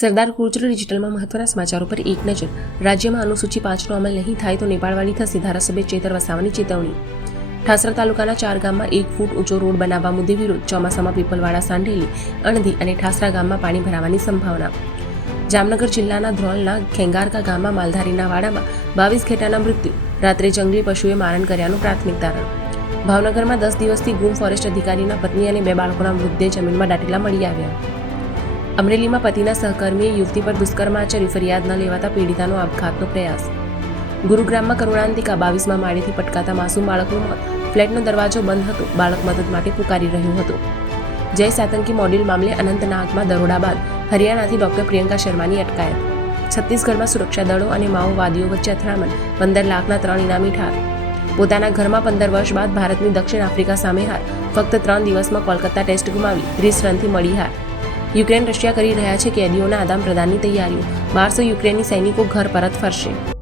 સરદાર ગુર્જર ડિજિટલમાં મહત્વના સમાચારો પર એક નજર. રાજ્યમાં અનુસૂચિ પાંચનો અમલ નહીં થાય તો નેપાળવાળી થશે ધારાસભ્ય ચેતર વસાવાની ચેતવણી. ઠાસરા તાલુકાના ચાર ગામમાં એક ફૂટ ઊંચો રોડ બનાવવા મુદ્દે વિરોધ, ચોમાસામાં પીપલવાડા, સાંઢેલી, અણધી અને ઠાસરા ગામમાં પાણી ભરાવાની સંભાવના. જામનગર જિલ્લાના ધ્રોલના ખેંગારકા ગામમાં માલધારીના વાડામાં બાવીસ ઘેટાના મૃત્યુ. રાત્રે જંગલી પશુએ મારણ કર્યાનું પ્રાથમિક તારણ. ભાવનગરમાં દસ દિવસથી ગુમ ફોરેસ્ટ અધિકારીના પત્ની અને બે બાળકોના મૃતદેહ જમીનમાં દાટેલા મળી આવ્યા. અમરેલીમાં પતિના સહકર્મીએ યુવતી પર દુષ્કર્મ આચર્યું ફરિયાદ ન લેવાતા પીડિતાનો આપઘાતનો પ્રયાસ. ગુરુગ્રામમાં કરુણાંતિકા બાવીસમાં માળેથી પટકાતા માસૂમ બાળકનું મોત. ફ્લેટનો દરવાજો બંધ હતો. બાળક મદદ માટે પુકારી રહ્યું હતું. જય સાતંકી મોડ્યુલ મામલે અનંતનાગમાં દરોડા બાદ હરિયાણાથી ડોક્ટર પ્રિયંકા શર્માની અટકાયત. છત્તીસગઢમાં સુરક્ષા દળો અને માઓવાદીઓ વચ્ચે અથડામણ. પંદર લાખના ત્રણ ઇનામી ઠાર. પોતાના ઘરમાં પંદર વર્ષ બાદ ભારતની દક્ષિણ આફ્રિકા સામે હાર. ફક્ત ત્રણ દિવસમાં કોલકાતા ટેસ્ટ ગુમાવી. ત્રીસ રનથી મળી હાર. યુક્રેન રશિયા કરી રહ્યા છે કેદીઓના આદાન પ્રદાનની તૈયારીઓ. બારસો યુક્રેની સૈનિકો ઘર પરત ફરશે.